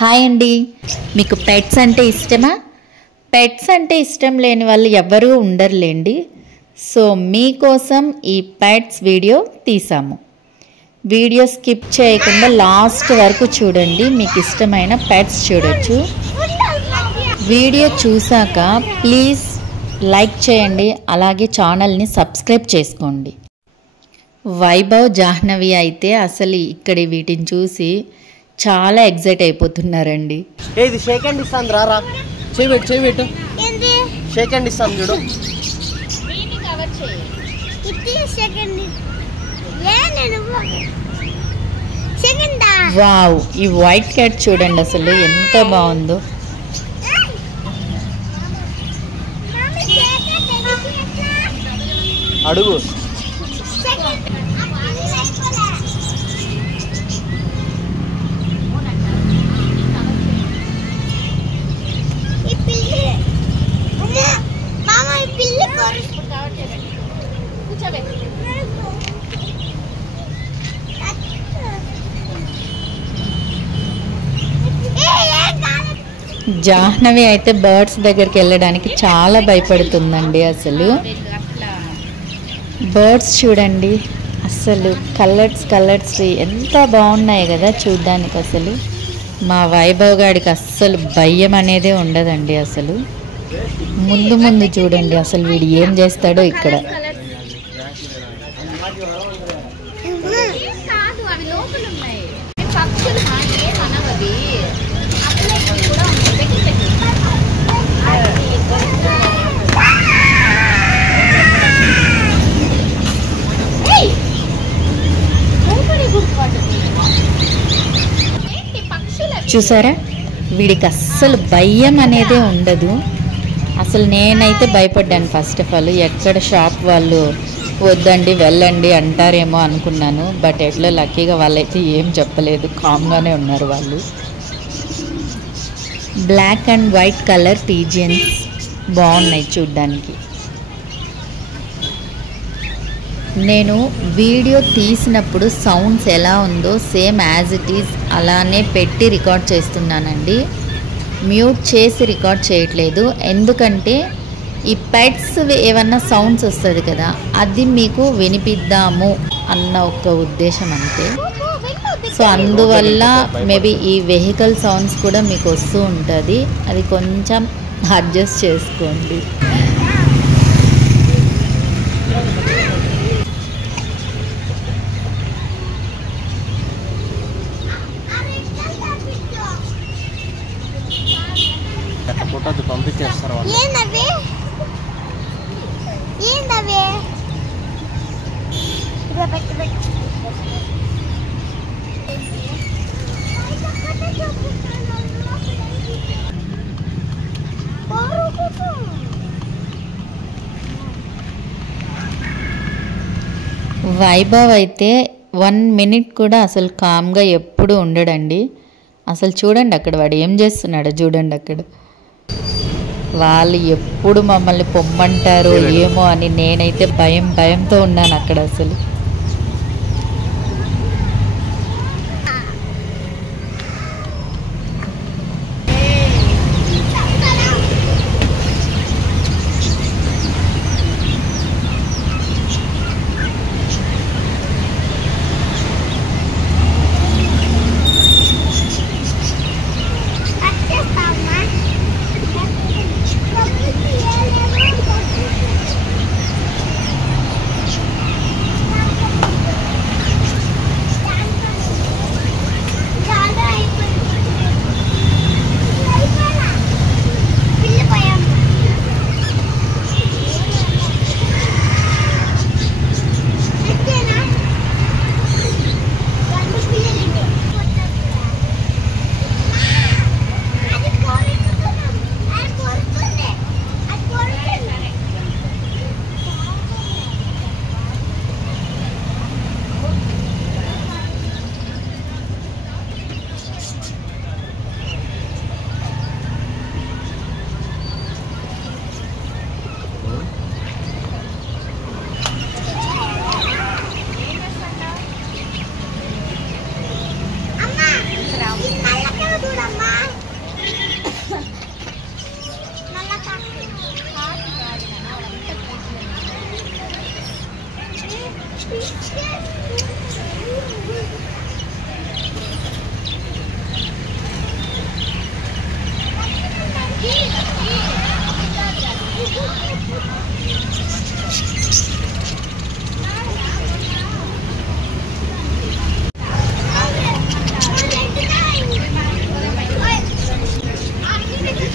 Hi అండి, మీకు pets అంటే ఇష్టమా? పెట్స్ అంటే ఇష్టం లేని వాళ్ళు ఎవ్వరూ ఉండరులేండి. సో మీకోసం ఈ పెట్స్ వీడియో తీసాము. వీడియో స్కిప్ చేయకుండా లాస్ట్ వరకు చూడండి, మీకు ఇష్టమైన పెట్స్ చూడొచ్చు. వీడియో చూసాక ప్లీజ్ లైక్ చేయండి, అలాగే ఛానల్ని సబ్స్క్రైబ్ చేసుకోండి. వైభవ్, జాహ్నవి అయితే అసలు ఇక్కడ వీటిని చూసి చాలా ఎగ్జైట్ అయిపోతున్నారండి. ఏది షేక్ హ్యాండ్ ఇస్తాను, రారా చేయబెట్టు షేక్ హ్యాండ్ ఇస్తాను చూడు. వావ్, ఈ వైట్ క్యాట్ చూడండి అసలు ఎంత బాగుందో. అడుగు జాహ్నవి అయితే బర్డ్స్ దగ్గరికి వెళ్ళడానికి చాలా భయపడుతుందండి. అసలు బర్డ్స్ చూడండి, అసలు కలర్స్ ఎంత బాగున్నాయి కదా చూడ్డానికి. అసలు మా వైభవ్ గాడికి అస్సలు భయం అనేదే ఉండదండి. అసలు ముందు చూడండి అసలు వీడు ఏం చేస్తాడో ఇక్కడ. చూసారా, వీడికి అస్సలు భయం అనేదే ఉండదు. అసలు నేనైతే భయపడ్డాను ఫస్ట్ ఆఫ్ ఆల్. ఎక్కడ షాప్ వాళ్ళు వద్దండి వెళ్ళండి అంటారేమో అనుకున్నాను. బట్ ఎట్లా లక్కీగా వాళ్ళైతే ఏం చెప్పలేదు, కామ్గానే ఉన్నారు వాళ్ళు. Black and white colour pigeons బాగున్నాయి చూడ్డానికి. నేను వీడియో తీసినప్పుడు సౌండ్స్ ఎలా ఉందో సేమ్ యాజ్ ఇట్ ఈజ్ అలానే పెట్టి రికార్డ్ చేస్తున్నానండి. మ్యూట్ చేసి రికార్డ్ చేయట్లేదు, ఎందుకంటే ఈ పెట్స్ ఏమన్నా సౌండ్స్ వస్తుంది కదా, అది మీకు వినిపిద్దాము అన్న ఒక ఉద్దేశం అంతే. సో అందువల్ల మేబీ ఈ వెహికల్ సౌండ్స్ కూడా మీకు వస్తూ ఉంటుంది, అది కొంచెం అడ్జస్ట్ చేసుకోండి. పంపించేస్తారు వైభవ్ అయితే 1 మినిట్ కూడా అసలు కామ్గా ఎప్పుడు ఉండడండి. అసలు చూడండి అక్కడ వాడు ఏం చేస్తున్నాడో చూడండి. అక్కడ వాళ్ళు ఎప్పుడు మమ్మల్ని పొమ్మంటారో ఏమో అని నేనైతే భయంతో ఉన్నాను అక్కడ. అసలు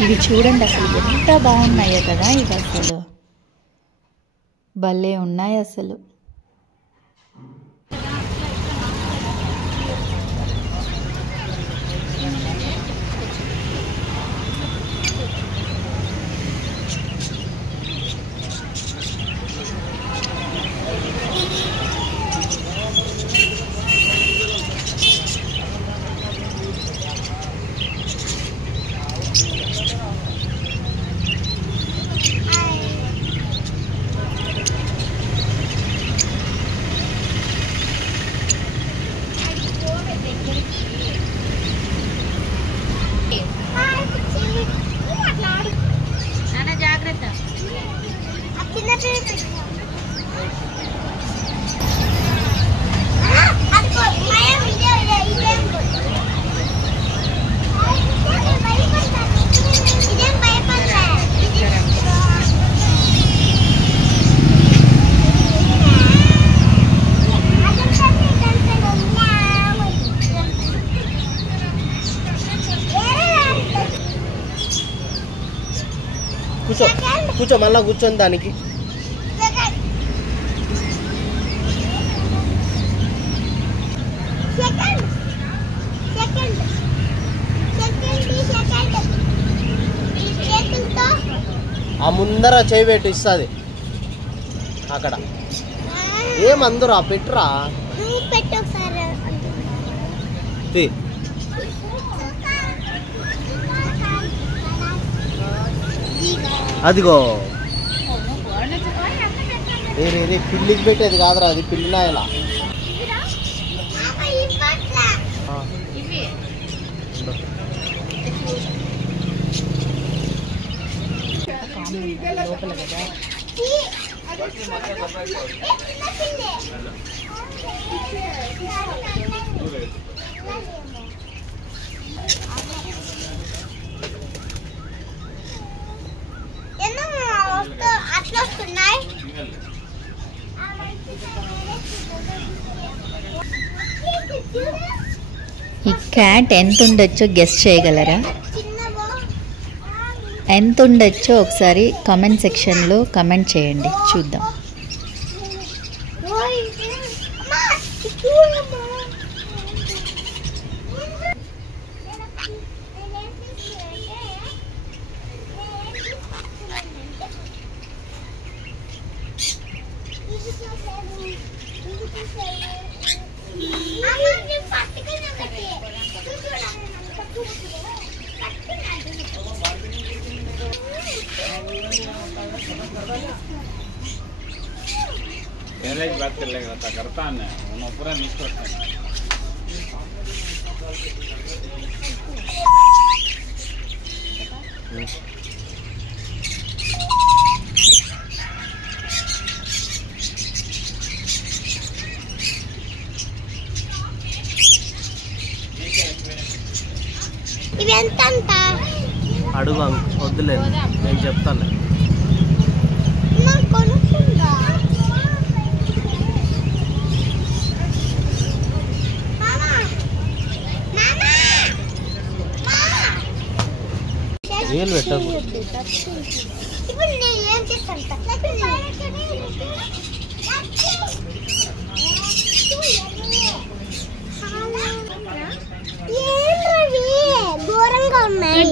ఇవి చూడండి అసలు ఎంత బాగున్నాయో కదా, ఇవి అసలు భలే ఉన్నాయి అసలు. కూర్చో కూర్చో, మళ్ళీ కూర్చొని దానికి. ఆ ముందర చేయి పెట్టు, ఇస్తుంది అక్కడ. ఏమందరా పెట్టురా, అదిగో రే పిల్లికి పెట్టేది కాదురా, అది పిల్లినాయలా. ఈ క్యాట్ ఎంత ఉండొచ్చో గెస్ చేయగలరా? ఎంత ఉండొచ్చో ఒకసారి కామెంట్ సెక్షన్లో కామెంట్ చేయండి, చూద్దాం. बात कर लेगा था करता है वो पूरा मिस करता है. ఇవి ఎంత అంట అడుగు, వద్దులే నేను చెప్తాను. వేలు పెట్టదు. ఇప్పుడు నేను ఏం చేస్తాను, దూరంగా ఉన్నాయి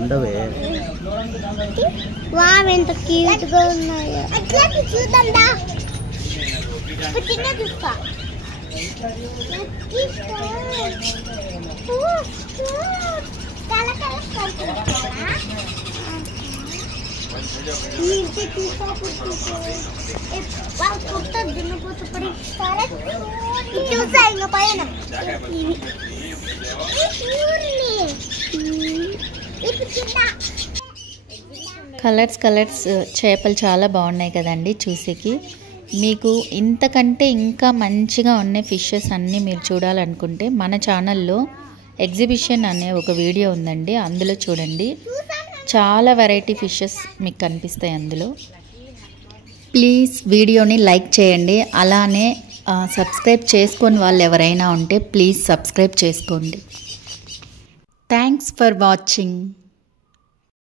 ఉండవే. వావ్ ఎంత క్యూట్ గా ఉన్నాయో. అట్లా చూద్దా, చిన్న చూస్తా. చూసా ఇంకా పైన కలర్స్ చేపలు చాలా బాగున్నాయి కదండి చూసేకి. మీకు ఇంతకంటే ఇంకా మంచిగా ఉన్న ఫిషెస్ అన్నీ మీరు చూడాలనుకుంటే మన ఛానల్లో ఎగ్జిబిషన్ అనే ఒక వీడియో ఉందండి, అందులో చూడండి. చాలా వెరైటీ ఫిషెస్ మీకు కనిపిస్తాయి అందులో. ప్లీజ్ వీడియోని లైక్ చేయండి, అలానే సబ్స్క్రైబ్ చేసుకొని వాళ్ళు ఎవరైనా ఉంటే ప్లీజ్ సబ్స్క్రైబ్ చేసుకోండి. Thanks for watching.